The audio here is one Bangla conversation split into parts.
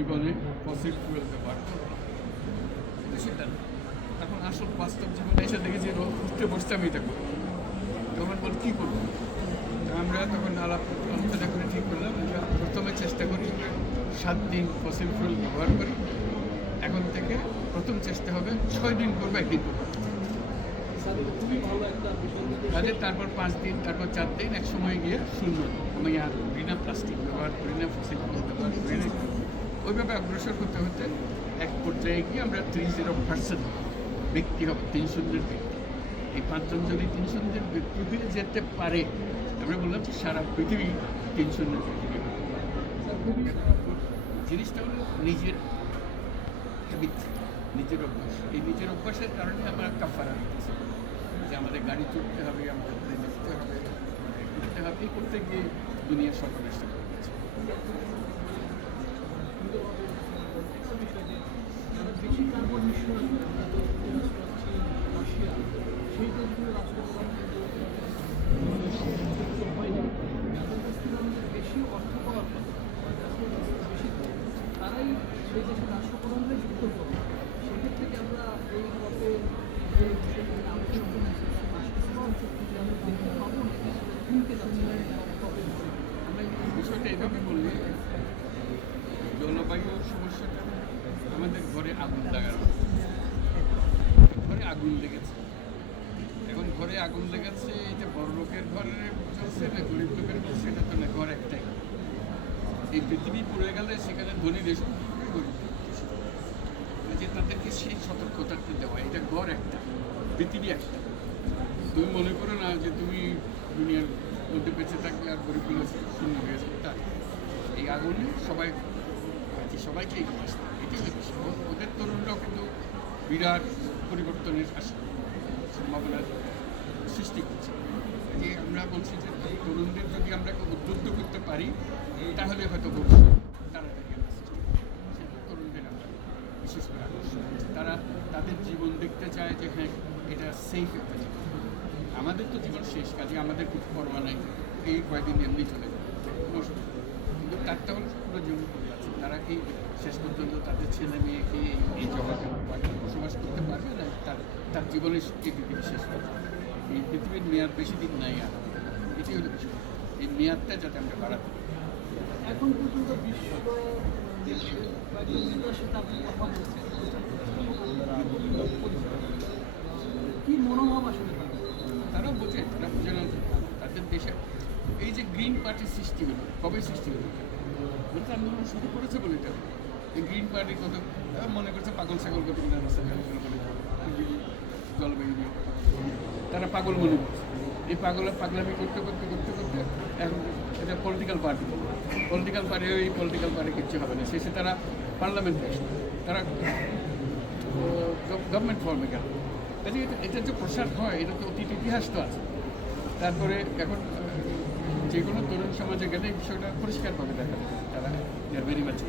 জীবনে ফসিল ফুয়েল ব্যবহার করব সেটা এখন আসল বাস্তব জীবনে এসে দেখেছি উঠতে বসতে আমি এটা করি। তখন বল, কী করব? আমরা তখন আলাপ আলোচনা করে ঠিক করলাম প্রথমে চেষ্টা করি সাত দিন ফসিল ফুয়েল ব্যবহার করি। এখন থেকে প্রথম চেষ্টা হবে ছয় দিন করব, একদিন করব। তাদের তারপর পাঁচ দিন, তারপর চার দিন এক সময় গিয়ে শূন্য। আমি আর বিনা প্লাস্টিক ব্যবহার করি না ফসিল ফুয়েল ব্যবহার করি না। ওইভাবে অগ্রসর হতে হতে এক পর্যায়ে গিয়ে আমরা থ্রি জিরো পার্সেন্ট ব্যক্তি হব, তিন শূন্যের ব্যক্তি। এই পাঁচজন যদি তিন শূন্যের ব্যক্তি হয়ে যেতে পারে, আমরা বললাম যে সারা পৃথিবী তিন শূন্যের জিনিসটা হলো নিজের হ্যাবিট নিজের অভ্যাস। এই নিজের অভ্যাসের কারণে আমরা কাফারা দিতেছি যে আমাদের গাড়ি চড়তে হবে, আমাদের যেতে হবে ঘুরতে হবে করতে গিয়ে দুনিয়ার সর্বনাশটা করে জলবায়ু সমস্যাটা আমাদের ঘরে আগুন লাগানো। আগুন লেগেছে এখন ঘরে আগুন লেগেছে যে বড় লোকের ঘরে চলছে না, গরিব লোকের ঘর, সেটা তো না, ঘর একটাই এই পৃথিবী পড়ে গেলে সেখানে ধনী দেশ। যে তাদেরকে সেই সতর্কতাটা দেওয়া, এটা ঘর একটা, পৃথিবী একটা তুমি মনে করো না যে তুমি দুনিয়ার মধ্যে বেঁচে থাকবে আর গরিবগুলো শূন্য হয়ে যাবে তা এই আগুনে সবাই সবাইকে এগিয়ে আসতে। এটাই। ওদের তরুণরাও কিন্তু বিরাট পরিবর্তনের আশা সম্ভাবনা সৃষ্টি করছে। যে আমরা বলছি যে এই তরুণদের যদি আমরা উদ্বুদ্ধ করতে পারি, তাহলে হয়তো ভবিষ্যৎ তারা তরুণদের আমরা বিশেষ করে আকর্ষণ তারা তাদের জীবন দেখতে চায় যে হ্যাঁ এটা সেফ একটা জীবন। আমাদের তো জীবন শেষ, কাজে আমাদের কিছু পরোয়া নাই। এই কয়েকদিন এমনি চলে যাবে। কিন্তু তারটা হলো পুরো জীবন করে আছে তারা কি শেষ পর্যন্ত তাদের ছেলে মেয়েকে এই- এই জগতে বসবাস করতে পারবে না? তার তার জীবনের এই পৃথিবী শেষ যাবে। এই পৃথিবীর মেয়াদ বেশি দিন নাই আর। এটি হলো বিষয়। এই মেয়াদটা যাতে আমরা বাড়াতে এখন পর্যন্ত বিশ্ব কি মনোভাব আসলে বোঝে তারা বোঝে না যে তাদের দেশে এই যে গ্রিন পার্টির সৃষ্টি হলো কবে সৃষ্টি হলো? বলতে আন্দোলন শুরু করেছে বলে এটা। এই গ্রিন পার্টির তারা মনে করছে পাগল ছাগল কতগুলো আছে জলবায়ু কথা। তারা পাগল মনে করছে। এই পাগলের পাগলামি করতে করতে করতে করতে এখন এটা পলিটিক্যাল পার্টি পলিটিক্যাল পার্টি এই পলিটিক্যাল পার্টি কিচ্ছু হবে না। শেষে তারা পার্লামেন্টে তারা গভর্নমেন্ট ফর্মে গেল। কাজে এটা এটার যে প্রসার হয়, এটা তো অতীত ইতিহাস তো আছে। তারপরে এখন যে কোনো তরুণ সমাজে গেলে এই বিষয়টা পরিষ্কারভাবে দেখা যায়। তারা ভেরি মাছ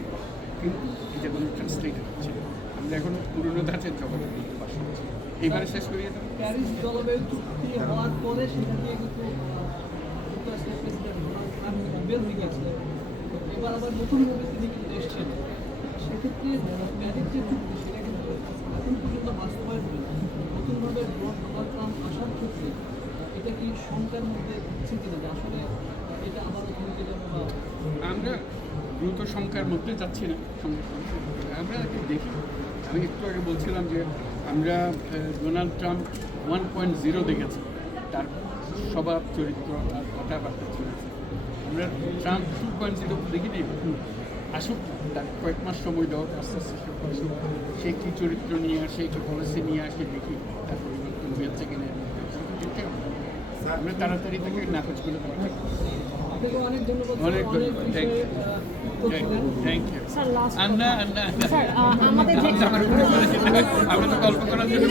কিন্তু এটা কোনো ট্রান্সলেটেড হচ্ছে না। আমরা এখন পুরনো ধাঁচের জগতে বাস করছি এইবারে শেষ করিয়ে দেবো প্যারিস জলবায়ু চুক্তি হওয়ার পরে সেটা নিয়ে কিন্তু যুক্তরাষ্ট্রের প্রেসিডেন্ট ডোনাল্ড এবার আবার নতুনভাবে তিনি কিন্তু এসছেন। সেক্ষেত্রে প্যারিস যে চুক্তি, সেটা কিন্তু এখন পর্যন্ত বাস্তবায়ন হয়নি। নতুনভাবে ডোনাল্ড ট্রাম্প আসার ক্ষেত্রে এটা কি শঙ্কার মধ্যে হচ্ছে কিনা যে আসলে এটা আবারও থমকে যাবে বা আমরা দ্রুত সংখ্যার মধ্যে যাচ্ছি না। আমরা দেখি। আমি একটু আগে বলছিলাম যে আমরা Donald Trump one point zero দেখেছি। তার স্বভাব, চরিত্র আর কথাবার্তা শুনেছি আমরা ট্রাম্প টু পয়েন্ট জিরো দেখিনি। আসুক, তার কয়েক মাস সময় দেওয়া আস্তে আস্তে সে আসুক সে কী চরিত্র নিয়ে আসে কী পলিসি নিয়ে আসে দেখি তার পরিবর্তন হয়েছে কিনা। আমরা তাড়াতাড়ি থেকে নাকচ করে দেওয়া আপনাকে অনেক ধন্যবাদ স্যার। অনেক অনেক ধন্যবাদ। বিষয়ে Thank you. আহ, উত্তর দিলেন। Thank you sir last Anna Anna Anna sir আহ, আমাদের যে আমরা তো গল্প করার জন্য